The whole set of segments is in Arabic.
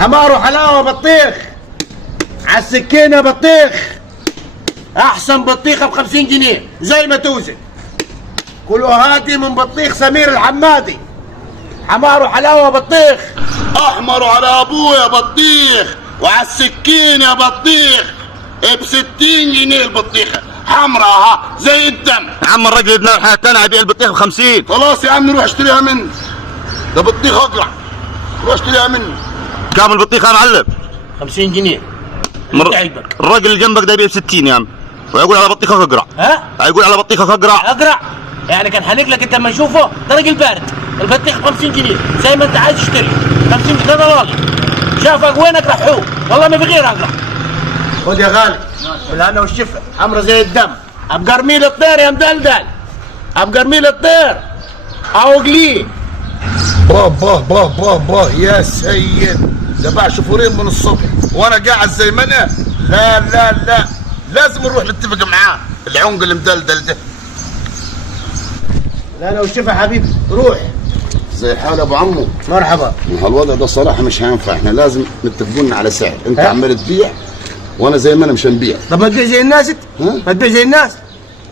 حمار وحلاوه بطيخ على السكينه بطيخ. احسن بطيخه ب 50 جنيه زي ما توزن. كلوا هاتي من بطيخ سمير الحمادي. حمار وحلاوه بطيخ، احمر على ابويا بطيخ وعلى السكينه بطيخ ب 60 جنيه البطيخه حمراء ها زي الدم. يا عم الراجل ابن الحلال الثاني هيبيع البطيخ ب 50. خلاص يا عم روح اشتريها مني، ده بطيخ اقرع، روح اشتريها مني. كام البطيخ يا معلم؟ 50 جنيه. الراجل اللي جنبك ده يبيع ب 60 يا عم، ويقول على بطيخك اقرع. ها؟ هيقول على بطيخك اقرع. اقرع؟ يعني كان حالق لك انت لما يشوفه ده راجل بارد. البطيخ ب 50 جنيه زي ما انت عايز تشتري. 50 جنيه ده والله شافك وينك رحوه، والله ما بغير اقرع. خد يا غالي بالهنا والشفا، حمرا زي الدم. ابقرميل الطير يا مدلدل، ابقرميل الطير او قليه. با يا سيد، ده باع شفورين من الصبح وانا قاعد زي ما انا. لا لا لا، لازم نروح نتفق معاه العنق المدلدل ده. لا انا والشفا حبيبي روح. زي حال ابو عمو. مرحبا. هالوضع ده صراحه مش هينفع، احنا لازم نتفقون على سعر. انت عمال تبيع وانا زي ما انا مش هنبيع. طب ما تبيع زي الناس انت؟ ما تبيع زي الناس؟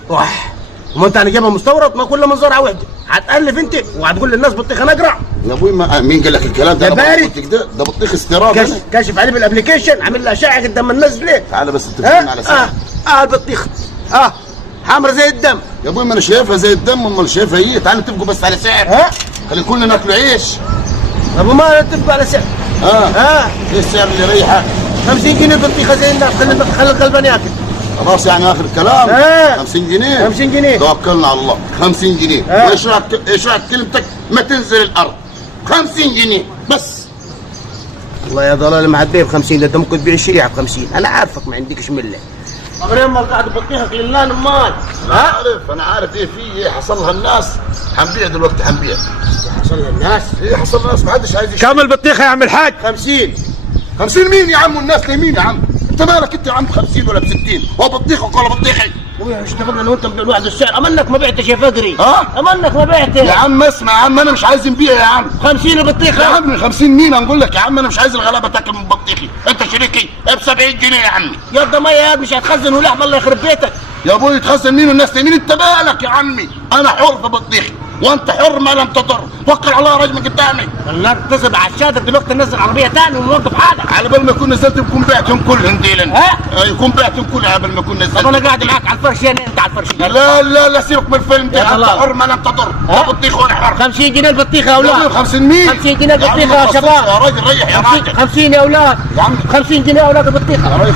وح ما انت انا جايبها مستورد، ما كل مزرعه واحده هتالف انت وهتقول للناس بطيخ انا اقرع. يا ابوي مين قال لك الكلام ده؟ ده بارد. ده بطيخ استيراد. كاشف عليه بالابلكيشن، عامل له اشعه قدام الناس ليه؟ تعال بس اتفقون على سعر. البطيخ حمرا زي الدم. يا ابوي ما انا شايفها زي الدم، امال شايفها ايه؟ تعال نتفقوا بس على سعر. خلي كلنا ناكلوا عيش. طب وما نتفقوا على سعر؟ ايه السعر اللي يريحك؟ 50 جنيه بطيخه زي الناس، خلي الغلبان ياكل. خلاص يعني اخر الكلام. 50 جنيه. 50 جنيه توكلنا على الله. 50 جنيه. ايش رايك كلمتك ما تنزل الارض؟ 50 جنيه بس. والله يا ضلال ما هتبيع ب 50، ده انت ممكن تبيع الشريعه ب 50. انا عارفك ما عندكش مله. طب ما قاعد بطيخك للنان امال. انا عارف ايه في ايه حصل لها الناس. حنبيع دلوقتي حنبيع. حصل لها الناس؟ ايه حصل لها الناس؟ ما حدش عايز يشتري. كم البطيخه يا عم الحاج؟ 50. 50 مين يا عم؟ والناس لمين يا عم؟ انت مالك انت يا عم ب 50 ولا ب 60؟ هو بطيخك ولا بطيخي؟ اشتغلنا انا وانت من الواحد السعر، امنك ما بعتش يا فقري. امنك ما بعتش يا عم اسمع يا عم، انا مش عايز نبيع يا عم. 50 البطيخه يا عم 50 مين؟ هنقول لك يا عم انا مش عايز الغلابه تاكل من بطيخي. انت شريكي ب 70 جنيه يا عمي. يا ميه يا مش هتخزن ولحم الله يخرب بيتك. يا ابوي تخزن مين والناس مين؟ انت مالك يا عمي؟ انا حر في بطيخي وانت حر ما لم تضر. توكل على الله رجل قدامي. النار اتصل على الشاطر دلوقتي، ننزل عربيه ثانيه ونوقف حالك. على بال ما يكون نزلت يكون بعتهم كلهم ديلن. يكون بعتهم كلهم على بال ما يكون نزلت. طب انا قاعد معاك على الفرش هنا، انت على الفرش. لا سيبك من الفيلم ده. انت حر ما لم تضر. بطيخ وانا حر. 50 جنيه البطيخه يا اولاد. 50 مين؟ 50 جنيه البطيخه يا شباب. يا راجل ريح يا راجل. 50 يا اولاد. 50 جنيه يا اولاد البطيخه.